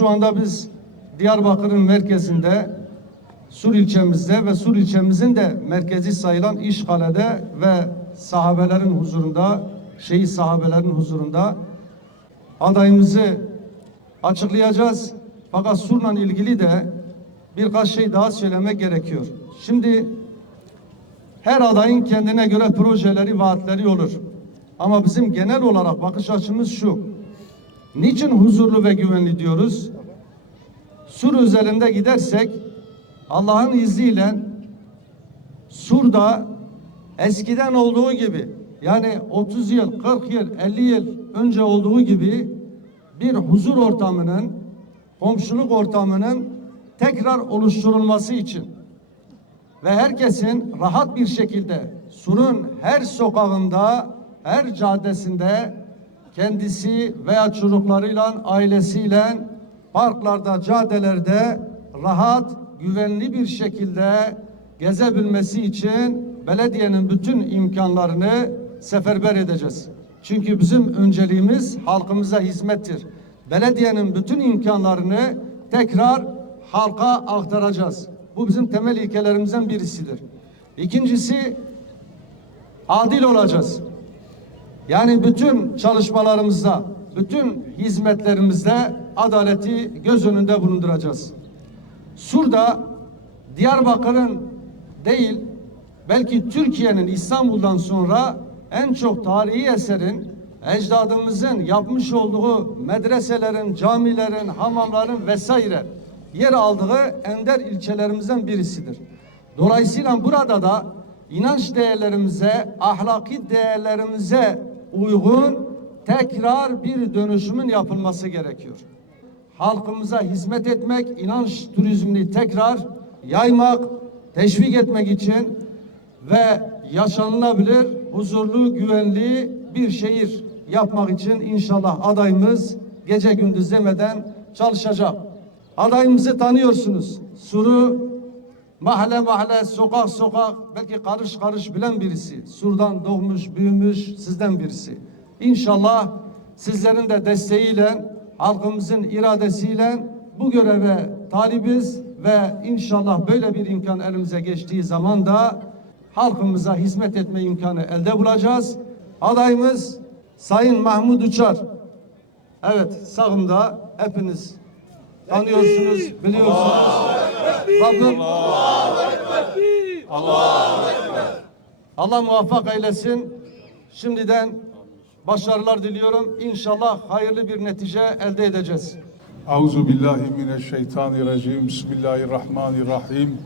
Şu anda biz Diyarbakır'ın merkezinde Sur ilçemizde ve Sur ilçemizin de merkezi sayılan İşkale'de ve sahabelerin huzurunda, şehit sahabelerin huzurunda adayımızı açıklayacağız. Fakat Sur'la ilgili de birkaç şey daha söylemek gerekiyor. Şimdi her adayın kendine göre projeleri, vaatleri olur. Ama bizim genel olarak bakış açımız şu. Niçin huzurlu ve güvenli diyoruz? Sur üzerinde gidersek Allah'ın izniyle Sur'da eskiden olduğu gibi yani 30 yıl, 40 yıl, 50 yıl önce olduğu gibi bir huzur ortamının, komşuluk ortamının tekrar oluşturulması için ve herkesin rahat bir şekilde Sur'un her sokağında, her caddesinde kendisi veya çocuklarıyla, ailesiyle parklarda, caddelerde rahat, güvenli bir şekilde gezebilmesi için belediyenin bütün imkanlarını seferber edeceğiz. Çünkü bizim önceliğimiz halkımıza hizmettir. Belediyenin bütün imkanlarını tekrar halka aktaracağız. Bu bizim temel ilkelerimizden birisidir. İkincisi adil olacağız. Yani bütün çalışmalarımızda, bütün hizmetlerimizde adaleti göz önünde bulunduracağız. Sur'da Diyarbakır'ın değil, belki Türkiye'nin İstanbul'dan sonra en çok tarihi eserin ecdadımızın yapmış olduğu medreselerin, camilerin, hamamların vesaire yer aldığı ender ilçelerimizden birisidir. Dolayısıyla burada da inanç değerlerimize, ahlaki değerlerimize uygun tekrar bir dönüşümün yapılması gerekiyor. Halkımıza hizmet etmek, inanç turizmini tekrar yaymak, teşvik etmek için ve yaşanılabilir, huzurlu, güvenli bir şehir yapmak için inşallah adayımız gece gündüz demeden çalışacak. Adayımızı tanıyorsunuz. Sur'u mahalle mahalle, sokak sokak, belki karış karış bilen birisi. Sur'dan doğmuş, büyümüş sizden birisi. İnşallah sizlerin de desteğiyle, halkımızın iradesiyle bu göreve talibiz ve inşallah böyle bir imkan elimize geçtiği zaman da halkımıza hizmet etme imkanı elde bulacağız. Adayımız Sayın Mahmut Uçar. Evet sağımda hepiniz tanıyorsunuz, biliyorsunuz. Rabbim Allah muvaffak eylesin. Şimdiden başarılar diliyorum. İnşallah hayırlı bir netice elde edeceğiz. Euzu billahi mineşşeytanirracim. Bismillahirrahmanirrahim.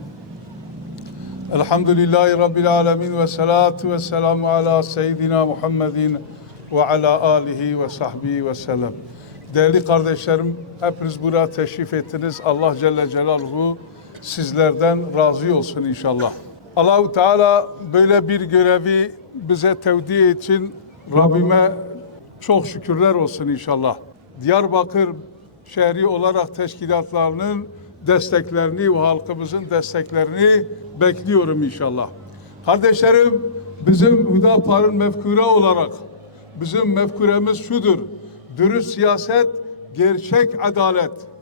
Elhamdülillahi rabbil alamin ve salatu ve selamu ala seyyidina Muhammedin ve ala alihi ve sahbihi ve sellem. Değerli kardeşlerim, hepiniz buraya teşrif ettiniz. Allah Celle Celaluhu sizlerden razı olsun inşallah. Allahu Teala böyle bir görevi bize tevdi için Rabbime çok şükürler olsun inşallah. Diyarbakır şehri olarak teşkilatlarının desteklerini ve halkımızın desteklerini bekliyorum inşallah. Kardeşlerim bizim Hüdapar'ın mefkure olarak bizim mefkuremiz şudur. Dürüst siyaset, gerçek adalet.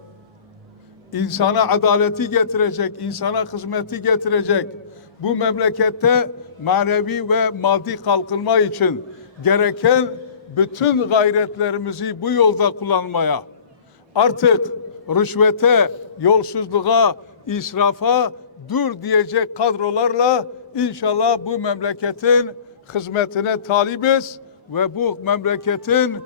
İnsana adaleti getirecek, insana hizmeti getirecek. Bu memlekette manevi ve maddi kalkınma için gereken bütün gayretlerimizi bu yolda kullanmaya, artık rüşvete, yolsuzluğa, israfa dur diyecek kadrolarla inşallah bu memleketin hizmetine talibiz ve bu memleketin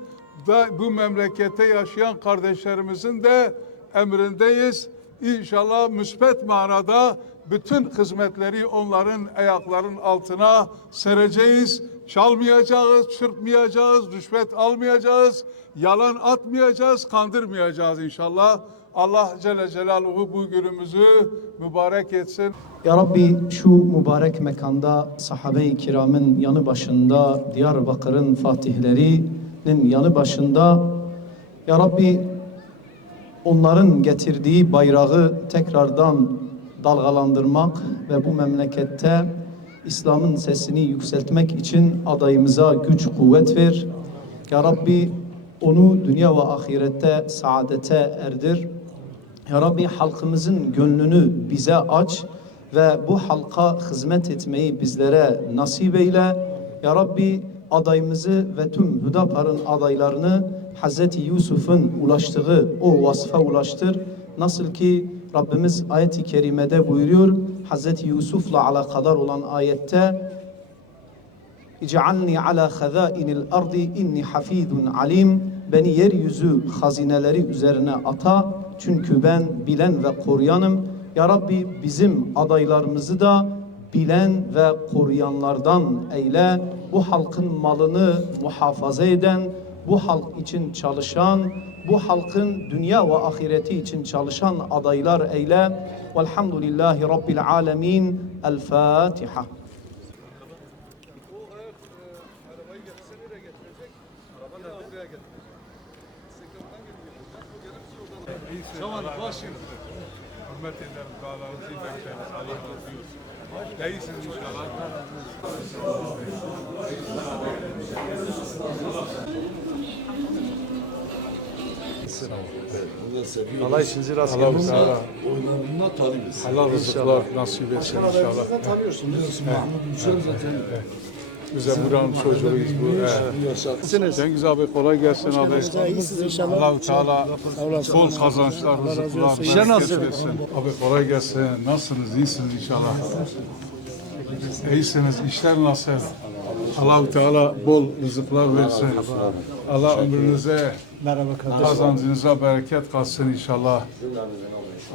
da bu memlekette yaşayan kardeşlerimizin de emrindeyiz. İnşallah müspet manada bütün hizmetleri onların ayaklarının altına sereceğiz. Çalmayacağız, çırpmayacağız, rüşvet almayacağız, yalan atmayacağız, kandırmayacağız inşallah. Allah Celle Celaluhu bu günümüzü mübarek etsin. Ya Rabbi şu mübarek mekanda sahabe-i kiramın yanı başında, Diyarbakır'ın fatihlerinin yanı başında Ya Rabbi onların getirdiği bayrağı tekrardan dalgalandırmak ve bu memlekette İslam'ın sesini yükseltmek için adayımıza güç kuvvet ver. Ya Rabbi onu dünya ve ahirette saadete erdir. Ya Rabbi halkımızın gönlünü bize aç ve bu halka hizmet etmeyi bizlere nasip eyle. Ya Rabbi adayımızı ve tüm Hüdapar'ın adaylarını Hazreti Yusuf'un ulaştığı o vasfa ulaştır. Nasıl ki Rabbimiz ayet-i kerimede buyuruyor Hazreti Yusuf'la alakadar olan ayette İc'alni ala hazainil ardi inni hafidun alim. Beni yeryüzü hazineleri üzerine ata. Çünkü ben bilen ve koruyanım. Ya Rabbi bizim adaylarımızı da bilen ve koruyanlardan eyle. Bu halkın malını muhafaza eden, bu halk için çalışan, bu halkın dünya ve ahireti için çalışan adaylar eyle. Velhamdülillahi Rabbil alemin. El Fatiha. Hürmet ederim. Allah razı olsun. İyisiniz inşallah. Allah işinizi rast Allah getirsin. Teala Oyunlarına talibiz. Allah rızıklar nasip etsin inşallah. Zaten tanıyorsun biliyorsun Mahmut Hüseyin zaten. Bize buranın çocuğuyuz bu. Evet. Cengiz abi kolay gelsin abi. İyisiniz inşallah. Allah-u Teala bol kazançlar, rızıklar, bereket versin. Abi kolay gelsin. Nasılsınız? İyisiniz inşallah. İyisiniz. İşler nasıl? Allah-u Teala bol rızıklar versin. Allah ömrünüze, kazancınıza bereket kalsın inşallah.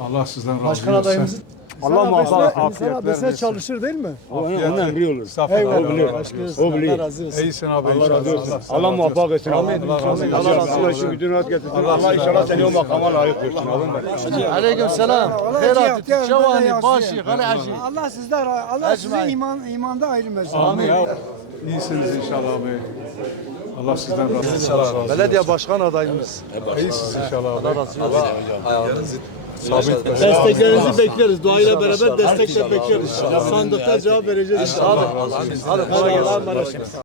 Allah sizden razı olsun. adayımızı- Allah muhafaza afiyetler versin. çalışır değil mi? Ondan biliyoruz. Eyvallah. O biliyor. O biliyor. Allah razı olsun. İyisin abi. Allah razı olsun. Allah muvaffak etsin. Allah razı olsun. Allah razı olsun. Gücünü rast getirsin. Allah inşallah seni o makama layık görsün. Aleyküm selam. Khairat. Şevani, başı, gale. Allah sizden Allah sizi iman imanda ayırmasın. Amin. İyisiniz inşallah abi. Allah sizden razı olsun. İnşallah. Belediye başkan adayımız. İyisiniz inşallah abi. Sabit Desteklerinizi bekleriz. Duayla beraber destekle bekleriz. Sandıkta cevap vereceğiz. Hadi kolay gelsin.